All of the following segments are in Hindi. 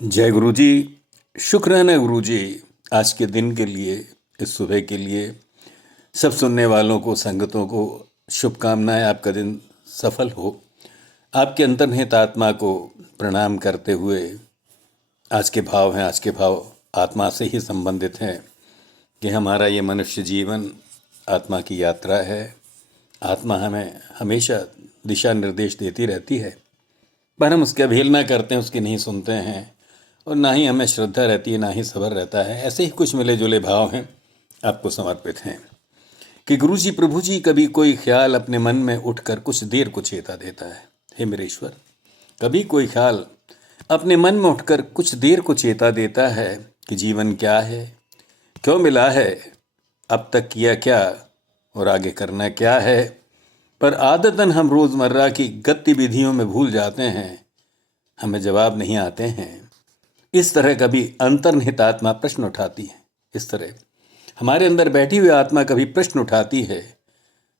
जय गुरु जी। शुक्र है ना गुरु जी, आज के दिन के लिए, इस सुबह के लिए। सब सुनने वालों को, संगतों को शुभकामनाएं। आपका दिन सफल हो। आपके अंतर्निहित आत्मा को प्रणाम करते हुए, आज के भाव हैं, आज के भाव आत्मा से ही संबंधित हैं कि हमारा ये मनुष्य जीवन आत्मा की यात्रा है। आत्मा हमें हमेशा दिशा निर्देश देती रहती है, पर हम उसकी अवहेलना करते हैं, उसकी नहीं सुनते हैं, और ना ही हमें श्रद्धा रहती है, ना ही सब्र रहता है। ऐसे ही कुछ मिले जुले भाव हैं, आपको समर्पित हैं कि गुरु जी, प्रभु जी, कभी कोई ख्याल अपने मन में उठकर कुछ देर को चेता देता है। हे मेरे ईश्वर, कभी कोई ख्याल अपने मन में उठकर कुछ देर को चेता देता है कि जीवन क्या है, क्यों मिला है, अब तक किया क्या और आगे करना क्या है। पर आदतन हम रोज़मर्रा की गतिविधियों में भूल जाते हैं, हमें जवाब नहीं आते हैं। इस तरह कभी अंतर्निहित आत्मा प्रश्न उठाती है। इस तरह हमारे अंदर बैठी हुई आत्मा कभी प्रश्न उठाती है,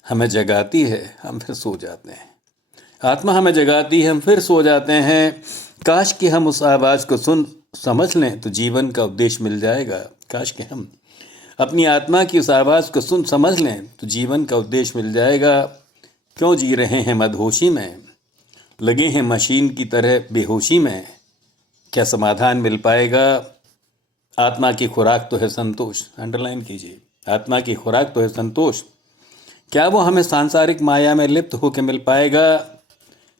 हमें जगाती है, हम फिर सो जाते हैं। आत्मा हमें जगाती है, हम फिर सो जाते हैं। काश कि हम उस आवाज़ को सुन समझ लें तो जीवन का उद्देश्य मिल जाएगा। काश कि हम अपनी आत्मा की उस आवाज़ को सुन समझ लें तो जीवन का उद्देश्य मिल जाएगा। क्यों जी रहे हैं मदहोशी में, लगे हैं मशीन की तरह बेहोशी में, क्या समाधान मिल पाएगा। आत्मा की खुराक तो है संतोष। अंडरलाइन कीजिए, आत्मा की खुराक तो है संतोष। क्या वो हमें सांसारिक माया में लिप्त होकर मिल पाएगा।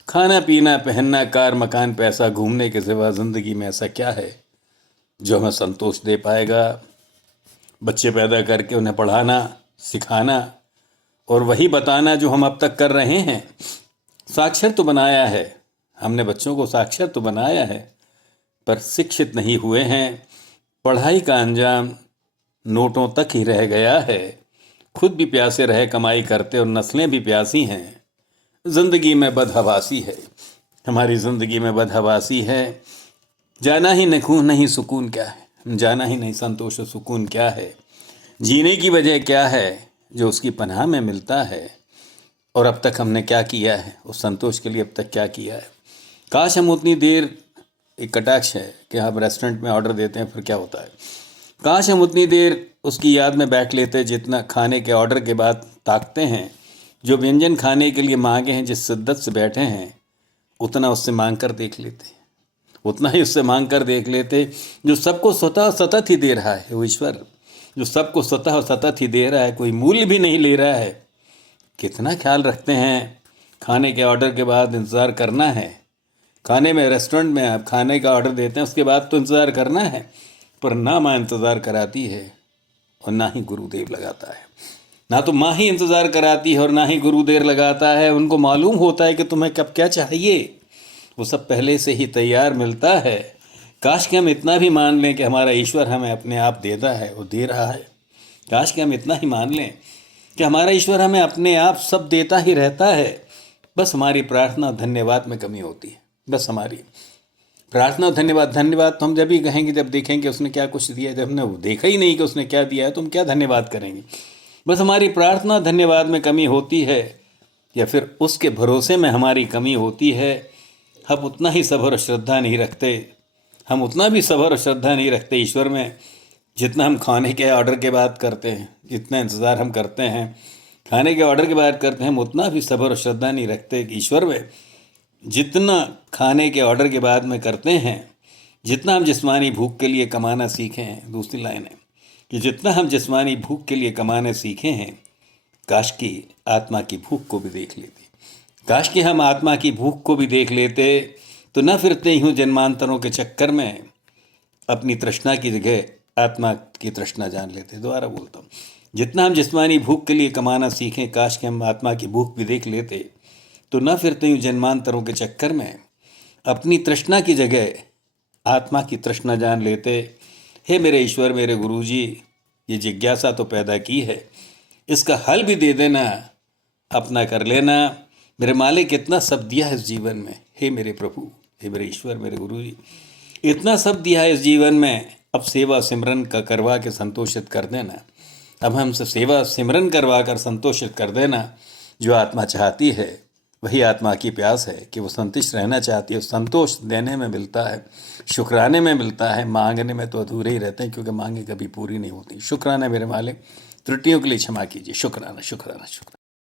खाना पीना पहनना कार मकान पैसा घूमने के सिवा ज़िंदगी में ऐसा क्या है जो हमें संतोष दे पाएगा। बच्चे पैदा करके उन्हें पढ़ाना सिखाना और वही बताना जो हम अब तक कर रहे हैं। साक्षर तो बनाया है हमने, बच्चों को साक्षर तो बनाया है, पर शिक्षित नहीं हुए हैं। पढ़ाई का अंजाम नोटों तक ही रह गया है। खुद भी प्यासे रहे कमाई करते और नस्लें भी प्यासी हैं। ज़िंदगी में बदहवासी है, हमारी ज़िंदगी में बदहवासी है। जाना ही नहीं सुकून क्या है, जाना ही नहीं संतोष और सुकून क्या है। जीने की वजह क्या है जो उसकी पनाह में मिलता है, और अब तक हमने क्या किया है उस संतोष के लिए, अब तक क्या किया है। काश हम उतनी देर, एक कटाक्ष है कि आप रेस्टोरेंट में ऑर्डर देते हैं फिर क्या होता है, काश हम उतनी देर उसकी याद में बैठ लेते जितना खाने के ऑर्डर के बाद ताकते हैं। जो व्यंजन खाने के लिए मांगे हैं, जिस शिद्दत से बैठे हैं, उतना उससे मांग कर देख लेते, उतना ही उससे मांग कर देख लेते। जो सबको स्वतः सतत ही दे रहा है वो ईश्वर, जो सबको स्वतः सतत ही दे रहा है, कोई मूल्य भी नहीं ले रहा है। कितना ख्याल रखते हैं। खाने के ऑर्डर के बाद इंतज़ार करना है। खाने में, रेस्टोरेंट में आप खाने का ऑर्डर देते हैं, उसके बाद तो इंतज़ार करना है, पर ना माँ इंतज़ार कराती है और ना ही गुरुदेव लगाता है। ना तो माँ ही इंतज़ार कराती है और ना ही गुरुदेव लगाता है। उनको मालूम होता है कि तुम्हें कब क्या चाहिए, वो सब पहले से ही तैयार मिलता है। काश कि हम इतना भी मान लें कि हमारा ईश्वर हमें अपने आप देता है और दे रहा है। काश कि हम इतना ही मान लें कि हमारा ईश्वर हमें अपने आप सब देता ही रहता है। बस हमारी प्रार्थना धन्यवाद में कमी होती है। बस हमारी प्रार्थना धन्यवाद, धन्यवाद तो हम जब ही कहेंगे जब देखेंगे उसने क्या कुछ दिया। जब हमने वो देखा ही नहीं कि उसने क्या दिया है तो हम क्या धन्यवाद करेंगे। बस हमारी प्रार्थना धन्यवाद में कमी होती है, या फिर उसके भरोसे में हमारी कमी होती है। हम उतना ही सब्र और श्रद्धा नहीं रखते, हम उतना भी सब्र और श्रद्धा नहीं रखते ईश्वर में जितना हम खाने के ऑर्डर के बाद करते हैं। जितना इंतज़ार हम करते हैं खाने के ऑर्डर के बाद करते हैं, हम उतना भी सब्र और श्रद्धा नहीं रखते ईश्वर में जितना खाने के ऑर्डर के बाद में करते हैं। जितना हम जिस्मानी भूख के लिए कमाना सीखे हैं, दूसरी लाइन है कि जितना हम जिस्मानी भूख के लिए कमाना सीखे हैं, काश की आत्मा की भूख को भी देख लेते। काश कि हम आत्मा की भूख को भी देख लेते तो न फिरते यूँ जन्मांतरों के चक्कर में, अपनी तृष्णा की जगह आत्मा की तृष्णा जान लेते। दोबारा बोलता हूँ, जितना हम जिस्मानी भूख के लिए कमाना सीखें, काश कि हम आत्मा की भूख भी देख लेते तो न फिरते यूँ जन्मांतरों के चक्कर में, अपनी तृष्णा की जगह आत्मा की तृष्णा जान लेते। हे मेरे ईश्वर, मेरे गुरु जी, ये जिज्ञासा तो पैदा की है, इसका हल भी दे देना, अपना कर लेना। मेरे मालिक, इतना सब दिया है इस जीवन में। हे मेरे प्रभु, हे मेरे ईश्वर, मेरे गुरु जी, इतना सब दिया है इस जीवन में, अब सेवा सिमरन का करवा के संतोषित कर देना। अब हमसे सेवा सिमरन करवा कर संतोषित कर देना। जो आत्मा चाहती है वही आत्मा की प्यास है कि वो संतुष्ट रहना चाहती है। संतोष देने में मिलता है, शुक्राने में मिलता है, मांगने में तो अधूरे ही रहते हैं, क्योंकि मांगे कभी पूरी नहीं होती। शुक्राना मेरे मालिक, त्रुटियों के लिए क्षमा कीजिए। शुक्राना शुक्राना शुक्राना।